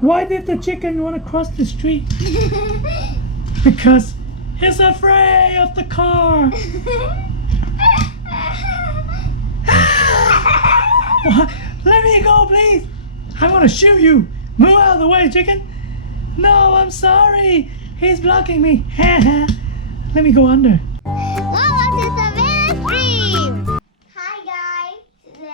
Why did the chicken want to cross the street? Because it's afraid of the car. What? Let me go, please. I want to shoot you. Move out of the way, chicken. No, I'm sorry. He's blocking me. Let me go under. Welcome to Savannah's Dream. Hi guys. Today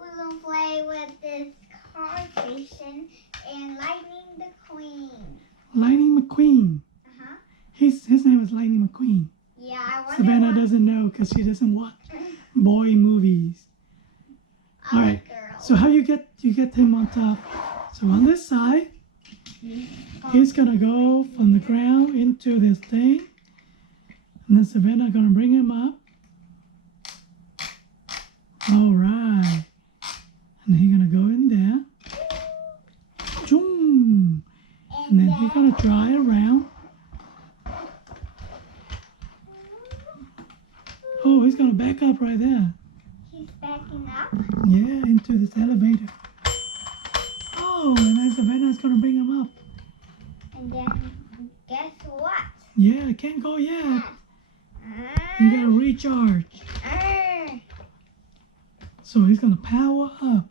we're gonna play with this car station and Lightning the Queen. Lightning McQueen. Uh-huh. His name is Lightning McQueen. Yeah, I wonder Savannah why. doesn't know because she doesn't watch boy movies. I All like right. girls. So how you get him on top? So on this side, he's gonna go from the ground into this thing, and then Savannah gonna bring him up. All right, and he's gonna go in there. Zoom. And then he's gonna drive around. Oh, he's gonna back up right there. He's backing up. Yeah, into this elevator. Oh, and then Savannah's gonna bring him up. And then guess what? Yeah, can't go yet. You gotta recharge. So he's gonna power up.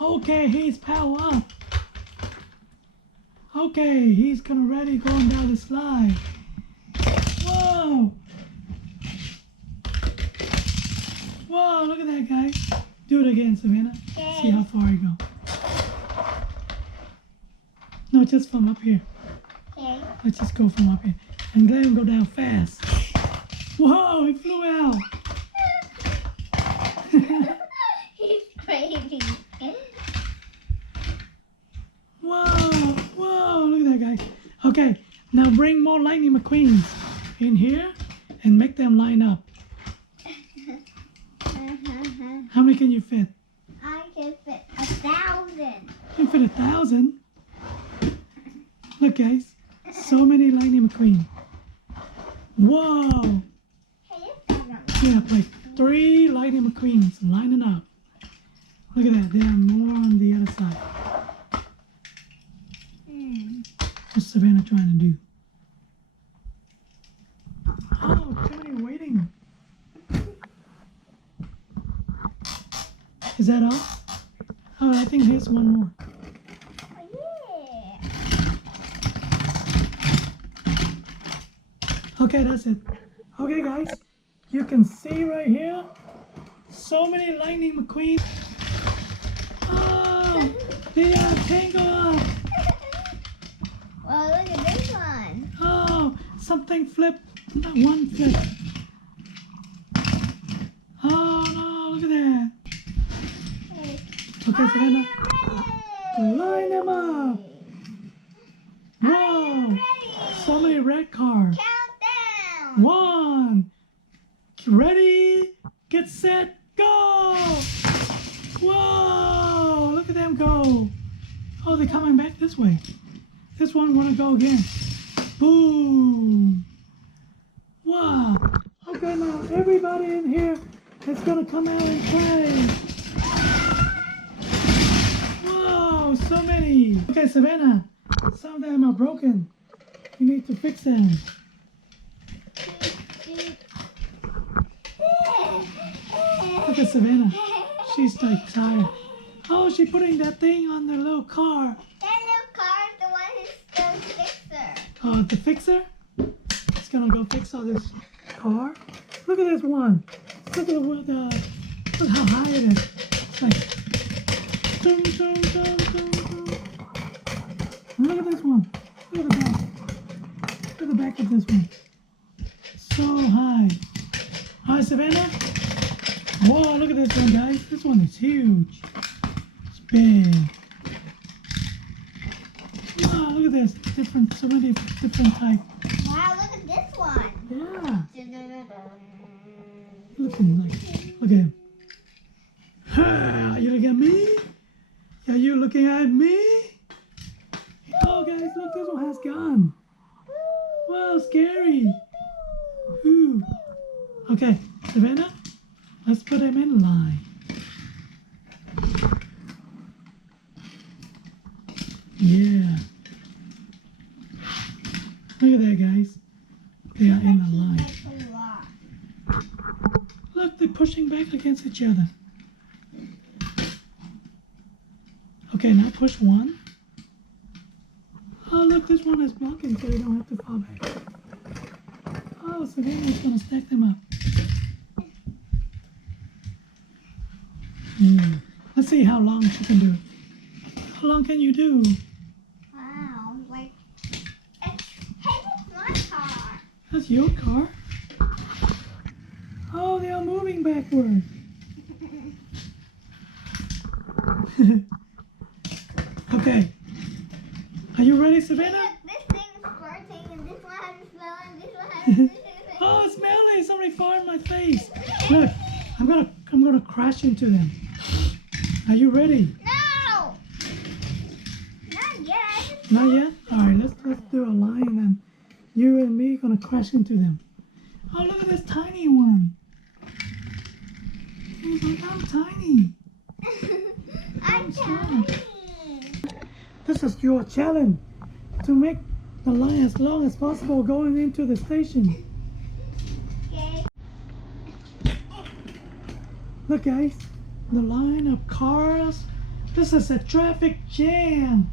Okay, he's power up. Okay, he's gonna ready going down the slide. Whoa! Whoa, look at that, guys. Do it again, Savannah. Okay. See how far he go. No, just from up here. Okay. Let's just go from up here. And let him go down fast. Whoa, he flew out. He's crazy. Whoa, look at that guy. Okay, now bring more Lightning McQueens in here and make them line up. How many can you fit? I can fit 1,000. You can fit 1,000. Look, guys, so many Lightning McQueen. Whoa, Hey, this guy's not we have like 3 Lightning McQueens lining up. Look at that, there are more on the other side. What's Savannah trying to do? Oh, too many waiting. Is that all? Oh, I think here's one more. Oh, yeah. Okay, that's it. Okay, guys, you can see right here, so many Lightning McQueen. Oh, they are tangled up. Well, look at this one. Oh, something flipped. Not one flip. Oh no, look at that. Okay, Savannah, line them up. Whoa, so many red cars. Countdown. 1, ready, get set, go. Whoa, look at them go. Oh, they're coming back this way. This one want to go again. Boom. Wow. Okay, now everybody in here is going to come out and play. Whoa, so many. Okay, Savannah, some of them are broken. You need to fix them. Look at Savannah. She's like tired. Oh, she's putting that thing on the little car. That little car is the one who's the fixer. Oh, the fixer? It's gonna go fix all this car. Look at this one. Look at look how high it is. It's like dum, dum, dum, dum, dum. And look at this one. Look at the back. Look at the back of this one. So high. Hi, Savannah. Whoa, look at this one, guys. This one is huge. It's big. Wow, look at this. So many different types. Wow, look at this one. Yeah. Looking like, look at him. Are you looking at me? Are you looking at me? Oh, guys, look, this one has gun. Wow, scary. Ooh. Okay, Savannah, let's put him in line. Yeah. Look at that, guys. They are in a line. That's a lot. Look, they're pushing back against each other. Okay, now push one. Oh, look, this one is blocking so they don't have to fall back. Oh, Savannah's going to stack them up. Let's see how long she can do it. How long can you do? Wow, like, hey, that's my car. That's your car. Oh, they are moving backward. Okay. Are you ready, Savannah? This thing is squirting, and this one has a smell, and this one has a Oh, it's smelly. Somebody farted in my face. Look, I'm gonna crash into them. Are you ready? No! Not yet. Not yet? Alright, let's do a line and then you and me gonna crash into them. Oh, look at this tiny one. He's like, I'm tiny. I'm small. tiny. This is your challenge to make the line as long as possible going into the station. Okay. Look, guys, the line of cars. This is a traffic jam.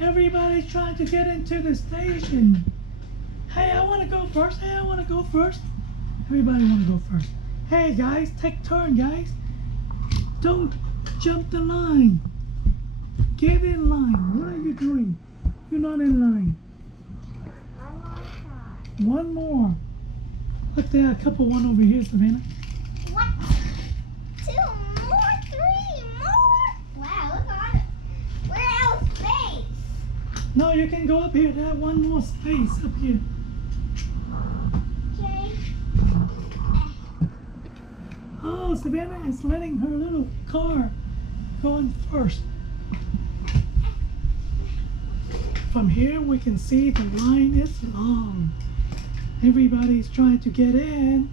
Everybody's trying to get into the station. Hey, I want to go first. Hey, I want to go first. Everybody want to go first. Hey, guys, take turn, guys. Don't jump the line. Get in line. What are you doing? You're not in line. One more. Look, there are a couple one over here, Savannah. What? 2 more, 3 more. Wow, look at it. We're out of space. No, you can go up here. There's one more space up here. Okay. Oh, Savannah is letting her little car go in first. From here, we can see the line is long. Everybody's trying to get in.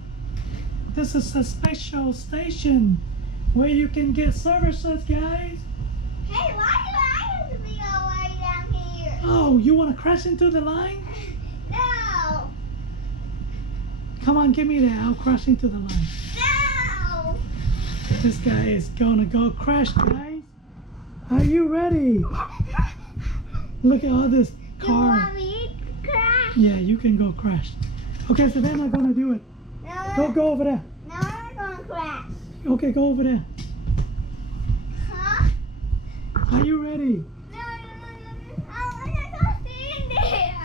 This is a special station where you can get services, guys. Hey, why do I have to be all the way down here? Oh, you want to crash into the line? No. Come on, give me that. I'll crash into the line. No. This guy is gonna go crash, guys. Are you ready? Look at all this You car. want me to crash? Yeah, you can go crash. Okay, Savannah, gonna do it. No. Go over there. No, I'm going to crash. Okay, go over there. Huh? Are you ready? No. I'm not going to stay in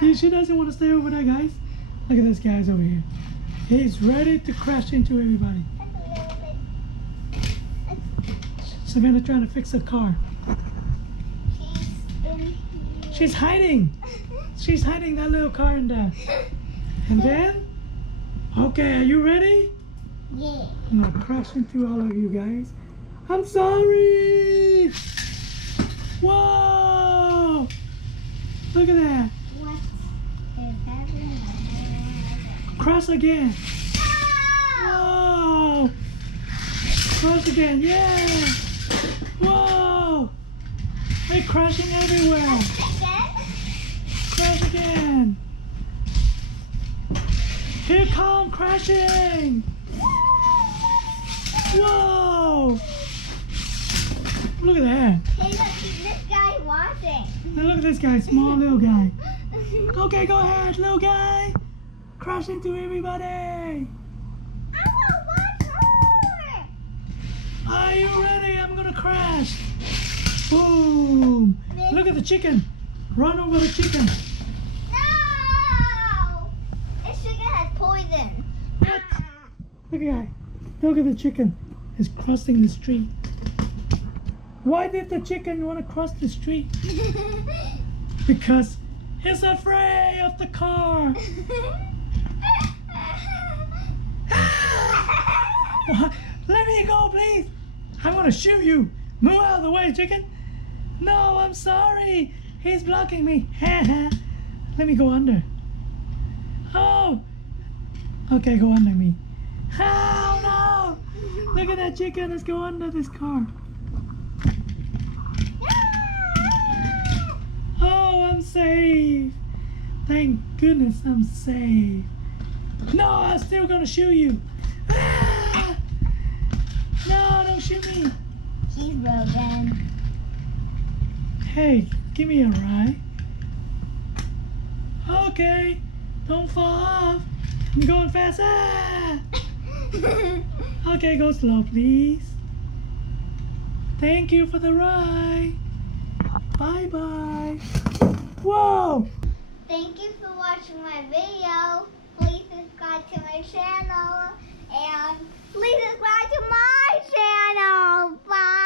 there. She doesn't want to stay over there, guys. Look at this guy's over here. He's ready to crash into everybody. That's a little bit. Savannah trying to fix the car. She's in here. She's hiding. She's hiding that little car in there. And then, okay, are you ready? Yeah. I'm gonna crash into all of you guys. I'm sorry. Whoa! Look at that. What is happening? Crash again. No! Whoa! Crash again. Yeah. Whoa! They're crashing everywhere. Again? Crash again. Here come crashing. Whoa! Look at that. Hey, look, this guy watching. Now look at this guy, small little guy. Okay, go ahead, little guy. Crash into everybody. I want one more. Are you ready? I'm gonna crash. Boom. Look at the chicken. Run over the chicken. No! This chicken has poison. What? Look at that. Look at the chicken. It's crossing the street. Why did the chicken want to cross the street? Because it's afraid of the car. What? Let me go, please. I'm gonna shoot you. Move out of the way, chicken. No, I'm sorry. He's blocking me. Let me go under. Oh. Okay, go under me. Oh no! Look at that chicken. Let's go under this car. Oh, safe. Thank goodness I'm safe. No, I'm still gonna shoot you. Ah! No, don't shoot me. She's broken. Hey, give me a ride. Okay, don't fall off. I'm going fast. Ah! Okay, go slow, please. Thank you for the ride. Bye-bye. Whoa! Thank you for watching my video. Please subscribe to my channel. And please subscribe to my channel. Bye.